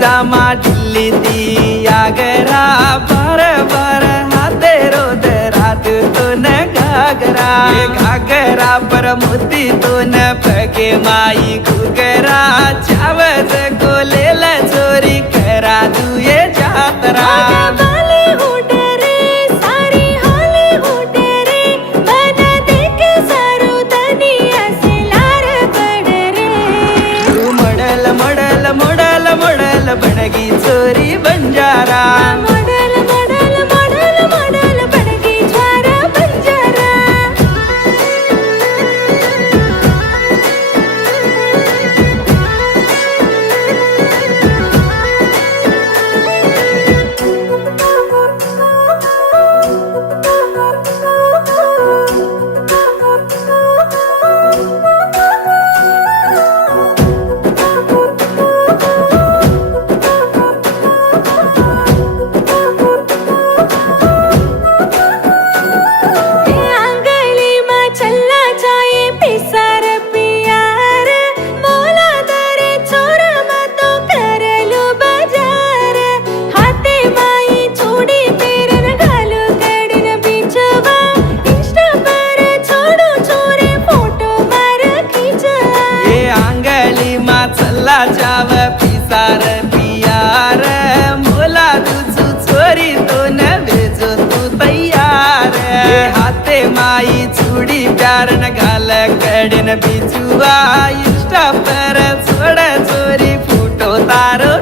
जामा ढिल्ली दी आगरा बार बार हाथे रोद रात तो न घाघरा घाघरा पर मोती तो न पगे माई घुगरा चावज कोलेल चोरी करा दुये जातरा बणगी चोरी बंजारा मॉडल मॉडल मॉडल मॉडल बणगी ज्वारा बंजारा जाव पिसार पियार मोला तुझू चोरी तो न भेजो तू तैयार हाते माई चूड़ी प्यार न घाल कडन बिजुआ इंस्टा पर छोड़ चोरी फोटो तारो